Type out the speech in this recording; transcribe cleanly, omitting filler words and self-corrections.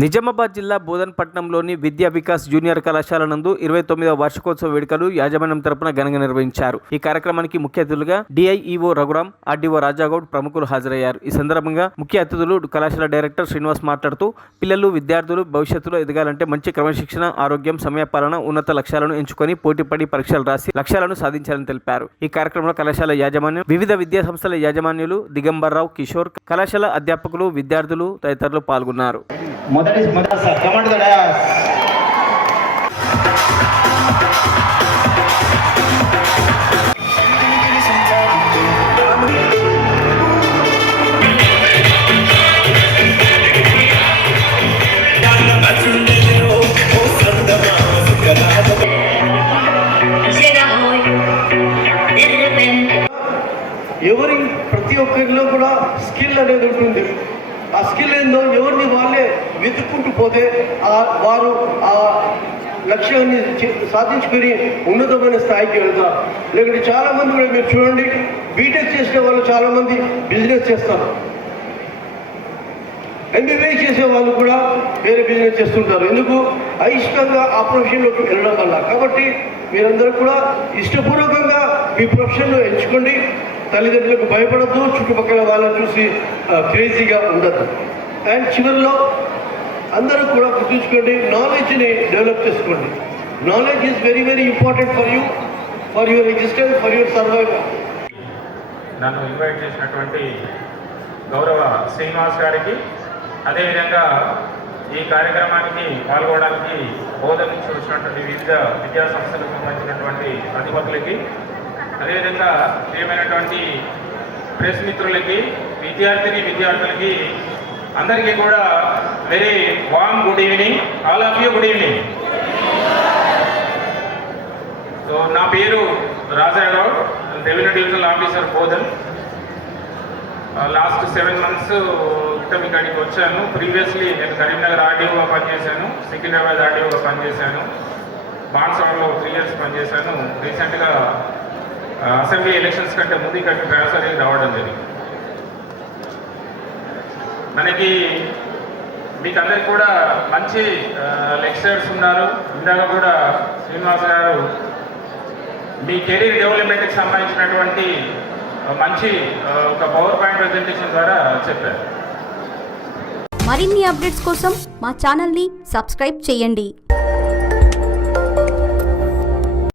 నిజామాబాద్ జిల్లా బోధన్పట్నంలోని విద్యా వికాస్ జూనియర్ కళాశాల నందు 29వ వార్షికోత్సవ వేడుకలు యాజమాన్యం తరపున ఘనంగా నిర్వహించారు. ఈ కార్యక్రమానికి ముఖ్య అతిథులుగా డిఐఈఓ రఘురాం, ఆర్డీఓ రాజాగౌడ్ ప్రముఖులు హాజరయ్యారు. ఈ సందర్భంగా ముఖ్య అతిథులు కళాశాల డైరెక్టర్ శ్రీనివాస్ మాట్లాడుతూ, పిల్లలు, విద్యార్థులు భవిష్యత్తులో ఎదగాలంటే మంచి క్రమశిక్షణ, ఆరోగ్యం, సమయపాలన, ఉన్నత లక్ష్యాలను ఎంచుకొని పోటీపడి పరీక్షలు రాసి లక్ష్యాలను సాధించాలని తెలిపారు. ఈ కార్యక్రమంలో కళాశాల యాజమాన్యం, వివిధ విద్యా సంస్థల యాజమాన్యులు, దిగంబర్రావు, కిషోర్, కళాశాల అధ్యాపకులు, విద్యార్థులు తదితరులు పాల్గొన్నారు. ఎవరి ప్రతి ఒక్కరిలో కూడా స్కిల్ అనేది ఉంటుంది. ఆ స్కిల్ ఏందో ఎవరిని వాళ్ళే వెతుక్కుంటూ పోతే వారు ఆ లక్ష్యాన్ని సాధించుకొని ఉన్నతమైన స్థాయికి వెళ్తారు. లేకుంటే చాలామంది కూడా మీరు చూడండి, బీటెక్ చేసిన వాళ్ళు చాలామంది బిజినెస్ చేస్తారు, ఎంబీబీఎస్ చేసే వాళ్ళు కూడా వేరే బిజినెస్ చేస్తుంటారు. ఎందుకు? అయిష్టంగా ఆ ప్రొఫెషన్లోకి వెళ్ళడం వల్ల. కాబట్టి మీరందరూ కూడా ఇష్టపూర్వకంగా మీ ప్రొఫెషన్లో ఎంచుకోండి. తల్లిదండ్రులకు భయపడద్దు, చుట్టుపక్కల వాళ్ళని చూసి క్రేజీగా ఉండదు. అండ్ చివరిలో అందరూ కూడా గుర్తుంచుకోండి, నాలెడ్జ్ని డెవలప్ చేసుకోండి. Knowledge is very very important for you, for your existence, for your survival. నన్ను ఇన్వైట్ చేసినటువంటి గౌరవ శ్రీనివాస్ గారికి, అదేవిధంగా ఈ కార్యక్రమానికి పాల్గొనడానికి బోధన నుంచి వచ్చినటువంటి వివిధ విద్యా సంస్థలకు సంబంధించినటువంటి అధిపతులకి, అదేవిధంగా ప్రియమైనటువంటి ప్రెస్ మిత్రులకి, విద్యార్థులకి అందరికీ కూడా very warm good evening. All of you good evening. So నా పేరు Rajagoud, revenue divisional officer Bodhan. Last 7 months క్రితం ఇక్కడికి వచ్చాను. ప్రీవియస్లీ నేను కరీంనగర్ ఆర్డీఓగా పనిచేశాను, సికింద్రాబాద్ ఆర్డీఓగా పనిచేశాను, బాన్స్వాడలో 3 years పనిచేశాను. రీసెంట్గా అసెంబ్లీ ఎలక్షన్స్ కంటే ముందు ఇక్కడికి ట్రాన్స్ఫర్ అయ్యి రావడం జరిగింది. మనకి మీకు అందరికి కూడా మంచి లెక్చరర్స్ ఉన్నారు. ఇందాక కూడా శ్రీనివాస్ గారు మీ కెరీర్ డెవలప్మెంట్కి సంబంధించినటువంటి మంచి ఒక పవర్ పాయింట్ ప్రెజెంటేషన్ ద్వారా చెప్పారు. మరిన్ని అప్డేట్స్ కోసం మా ఛానల్ని సబ్స్క్రైబ్ చేయండి.